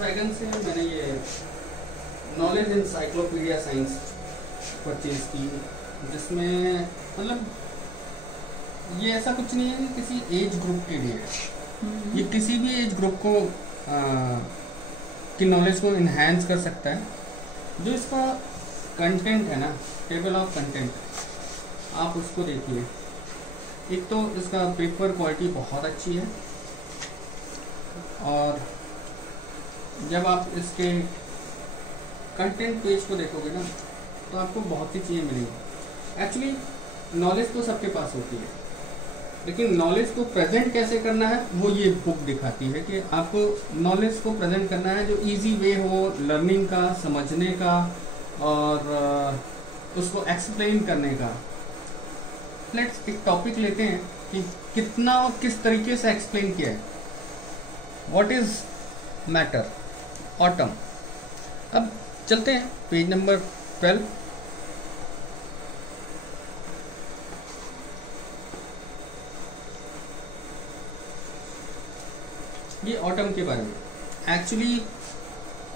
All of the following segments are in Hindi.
वैगन से मैंने ये नॉलेज इंसाइक्लोपीडिया साइंस परचेज की, जिसमें मतलब ये ऐसा कुछ नहीं है कि किसी एज ग्रुप के लिए है। ये किसी भी एज ग्रुप को की नॉलेज को इन्हांस कर सकता है। जो इसका कंटेंट है ना, टेबल ऑफ कंटेंट, आप उसको देखिए। एक तो इसका पेपर क्वालिटी बहुत अच्छी है, और जब आप इसके कंटेंट पेज को देखोगे ना तो आपको बहुत सी चीज़ें मिलेंगी। एक्चुअली नॉलेज तो सबके पास होती है, लेकिन नॉलेज को प्रेजेंट कैसे करना है वो ये बुक दिखाती है कि आपको नॉलेज को प्रेजेंट करना है जो इजी वे हो लर्निंग का, समझने का और उसको एक्सप्लेन करने का। लेट्स एक टॉपिक लेते हैं कि कितना और किस तरीके से एक्सप्लेन किया है। What is matter, autumn. अब चलते हैं पेज नंबर 12। ये ऑटम के बारे में। एक्चुअली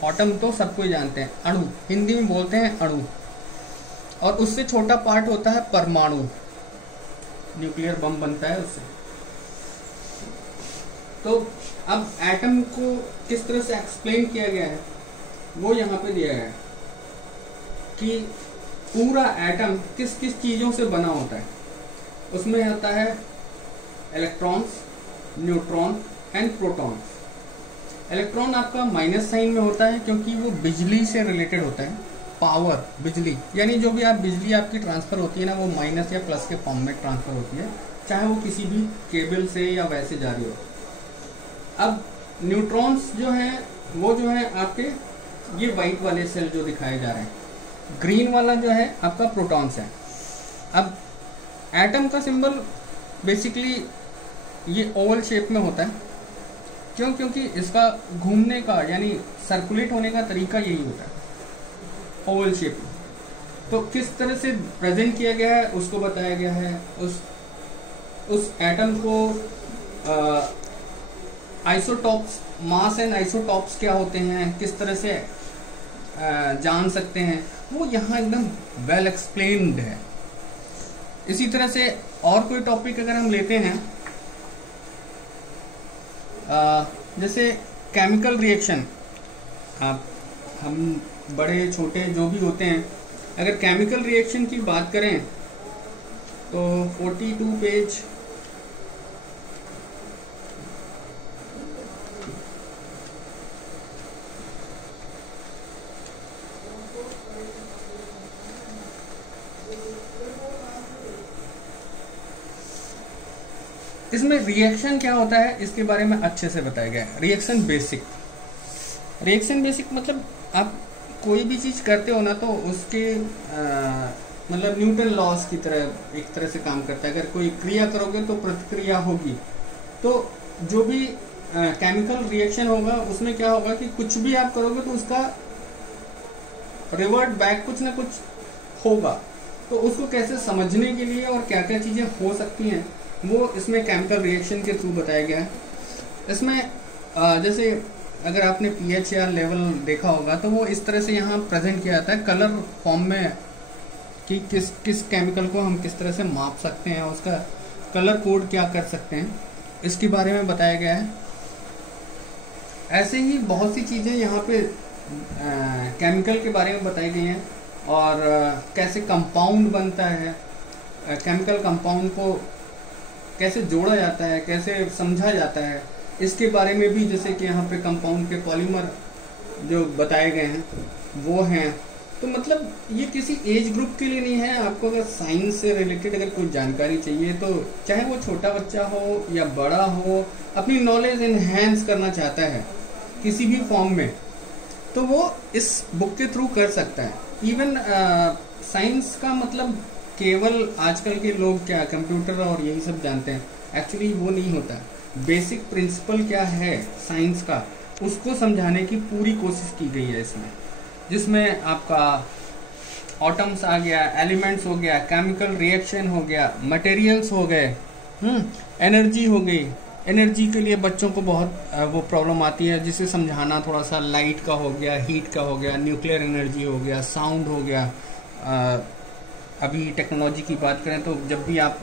ऑटम तो सबको जानते हैं, अणु, हिंदी में बोलते हैं अणु, और उससे छोटा पार्ट होता है परमाणु। न्यूक्लियर बम बनता है उससे। तो अब एटम को किस तरह से एक्सप्लेन किया गया है वो यहाँ पे दिया है कि पूरा एटम किस किस चीजों से बना होता है। उसमें होता है electrons, neutron and proton. Electron आपका माइनस साइन में होता है क्योंकि वो बिजली से रिलेटेड होता है। पावर, बिजली, यानी जो भी आप बिजली आपकी ट्रांसफर होती है ना, वो माइनस या प्लस के फॉर्म में ट्रांसफर होती है, चाहे वो किसी भी केबल से या वैसे जा रही हो। अब न्यूट्रॉन्स जो है वो जो है आपके ये व्हाइट वाले सेल जो दिखाए जा रहे हैं, ग्रीन वाला जो है आपका प्रोटॉन्स है। अब एटम का सिंबल बेसिकली ये ओवल शेप में होता है। क्यों? क्योंकि इसका घूमने का यानी सर्कुलेट होने का तरीका यही होता है, ओवल शेप। तो किस तरह से प्रेजेंट किया गया है उसको बताया गया है। उस एटम को आइसोटॉप्स, मास एंड आइसोटॉप्स क्या होते हैं, किस तरह से जान सकते हैं, वो यहाँ एकदम वेल एक्सप्लेन्ड है। इसी तरह से और कोई टॉपिक अगर हम लेते हैं, जैसे केमिकल रिएक्शन, हम बड़े छोटे जो भी होते हैं, अगर केमिकल रिएक्शन की बात करें तो 42 पेज, इसमें रिएक्शन क्या होता है इसके बारे में अच्छे से बताया गया है। रिएक्शन बेसिक, रिएक्शन बेसिक मतलब आप कोई भी चीज करते हो ना तो उसके मतलब न्यूटन लॉस की तरह एक तरह से काम करता है। अगर कोई क्रिया करोगे तो प्रतिक्रिया होगी। तो जो भी केमिकल रिएक्शन होगा उसमें क्या होगा कि कुछ भी आप करोगे तो उसका रिवर्ट बैक कुछ ना कुछ होगा। तो उसको कैसे समझने के लिए और क्या क्या चीजें हो सकती हैं वो इसमें केमिकल रिएक्शन के थ्रू बताया गया है। इसमें जैसे अगर आपने पीएच या लेवल देखा होगा तो वो इस तरह से यहाँ प्रेजेंट किया जाता है कलर फॉर्म में कि किस किस केमिकल को हम किस तरह से माप सकते हैं, उसका कलर कोड क्या कर सकते हैं, इसके बारे में बताया गया है। ऐसे ही बहुत सी चीज़ें यहाँ पे केमिकल के बारे में बताई गई हैं, और कैसे कंपाउंड बनता है, केमिकल कंपाउंड को कैसे जोड़ा जाता है, कैसे समझा जाता है, इसके बारे में भी। जैसे कि यहाँ पे कंपाउंड के पॉलीमर जो बताए गए हैं वो हैं। तो मतलब ये किसी एज ग्रुप के लिए नहीं है। आपको अगर साइंस से रिलेटेड अगर कोई जानकारी चाहिए तो चाहे वो छोटा बच्चा हो या बड़ा हो, अपनी नॉलेज इनहेंस करना चाहता है किसी भी फॉर्म में, तो वो इस बुक के थ्रू कर सकता है। इवन साइंस का मतलब केवल आजकल के लोग क्या कंप्यूटर और यही सब जानते हैं, एक्चुअली वो नहीं होता। बेसिक प्रिंसिपल क्या है साइंस का उसको समझाने की पूरी कोशिश की गई है इसमें, जिसमें आपका ऑटम्स आ गया, एलिमेंट्स हो गया, केमिकल रिएक्शन हो गया, मटेरियल्स हो गए, एनर्जी हो गई, एनर्जी के लिए बच्चों को बहुत वो प्रॉब्लम आती है, जिसे समझाना थोड़ा सा, लाइट का हो गया, हीट का हो गया, न्यूक्लियर एनर्जी हो गया, साउंड हो गया। अभी टेक्नोलॉजी की बात करें तो जब भी आप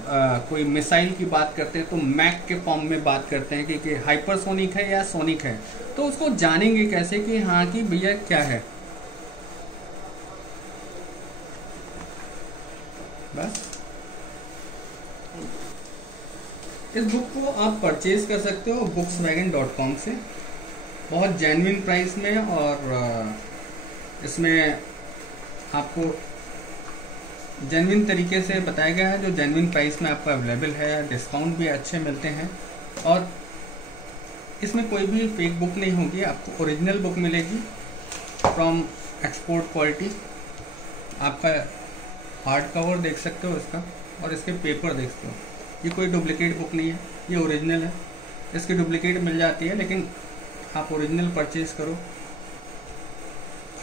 कोई मिसाइल की बात करते हैं तो मैक के फॉर्म में बात करते हैं कि हाइपरसोनिक है या सोनिक है, तो उसको जानेंगे कैसे कि हाँ कि भैया क्या है। बस इस बुक को आप परचेज कर सकते हो bookswagon.com से, बहुत जेन्युइन प्राइस में, और इसमें आपको जेन्युइन तरीके से बताया गया है, जो जेन्युइन प्राइस में आपको अवेलेबल है। डिस्काउंट भी अच्छे मिलते हैं, और इसमें कोई भी फेक बुक नहीं होगी, आपको ओरिजिनल बुक मिलेगी फ्रॉम एक्सपोर्ट क्वालिटी। आपका हार्ड कवर देख सकते हो इसका, और इसके पेपर देख सकते हो। ये कोई डुप्लीकेट बुक नहीं है, ये ओरिजिनल है। इसकी डुप्लीकेट मिल जाती है, लेकिन आप ओरिजिनल परचेज करो।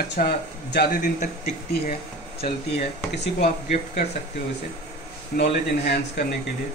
अच्छा, ज़्यादा दिन तक टिकती है, चलती है। किसी को आप गिफ्ट कर सकते हो इसे, नॉलेज इन्हेंस करने के लिए।